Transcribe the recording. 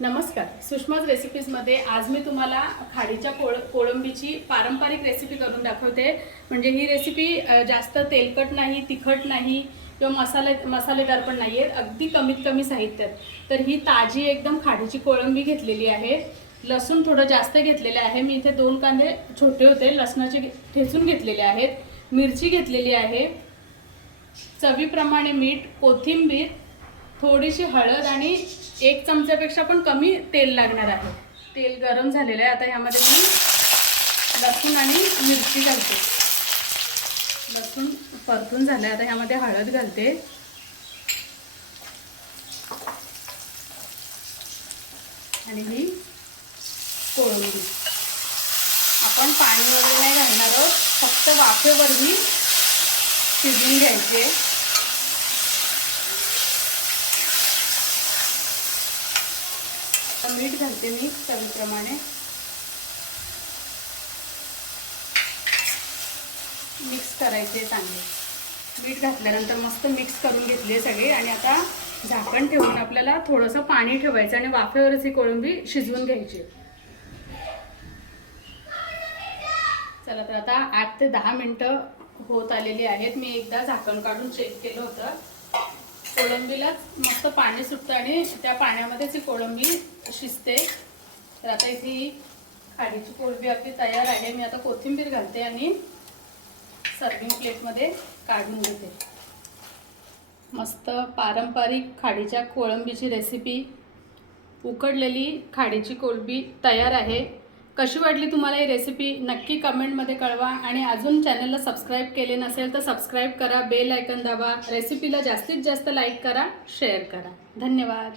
नमस्कार. सुषमाज रेसिपीजमध्ये आज मी तुम्हाला खाडीच्या कोळ कोळंबीची पारंपरिक रेसिपी करून दाखवते. म्हणजे ही रेसिपी जास्त तेलकट नाही तिखट नाही किंवा मसाले मसालेदार पण नाही आहेत अगदी कमीत कमी साहित्यात. तर ही ताजी एकदम खाडीची कोळंबी घेतलेली आहे. लसूण थोडं जास्त घेतलेले आहे. मी इथे दोन कांदे छोटे होते लसणाचे ठेचून घेतलेले आहेत. मिरची घेतलेली आहे. चवीप्रमाणे मीठ कोथिंबीर थोडीशी हळद आणि एक चमच्यापेक्षा पण कमी तेल लागणार आहे. तेल गरम झालेलं आहे. आता ह्यामध्ये मी लसूण आणि मिरची घालते. लसूण परतून झालं आहे आता ह्यामध्ये हळद घालते. आणि ही कोळंबी. आपण पाणी वगैरे नाही घालणार आहोत. फक्त वाफेवर ही शिजून घ्यायची आहे आता मीठ घालते मी चवीप्रमाणे. मिक्स करायचे चांगले. मीठ घातल्यानंतर मस्त मिक्स करून घेतले सगळे आणि आता झाकण ठेवून आपल्याला थोडंसं पाणी ठेवायचं आणि वाफेवरच ही कोळंबी शिजवून घ्यायची. चला तर आता आठ ते दहा मिनटं होत आलेली आहेत. मी एकदा झाकण काढून चेक केलं होतं. कोळंबीला मस्त पाणी सुटतं आणि त्या पाण्यामध्येच ही कोळंबी शिजते. तर आता इथे ही खाडीची कोळंबी आपली तयार आहे. मी आता कोथिंबीर घालते आणि सर्विंग प्लेटमध्ये काढून घेते. मस्त पारंपरिक खाडीच्या कोळंबीची रेसिपी उकडलेली खाडीची कोळंबी तयार आहे. कशी वाटली तुम्हाला ही रेसिपी नक्की कमेंटमध्ये कळवा. आणि अजून चॅनलला सबस्क्राईब केले नसेल तर सबस्क्राईब करा बेल आयकन दाबा. रेसिपीला जास्तीत जास्त लाईक करा शेअर करा. धन्यवाद.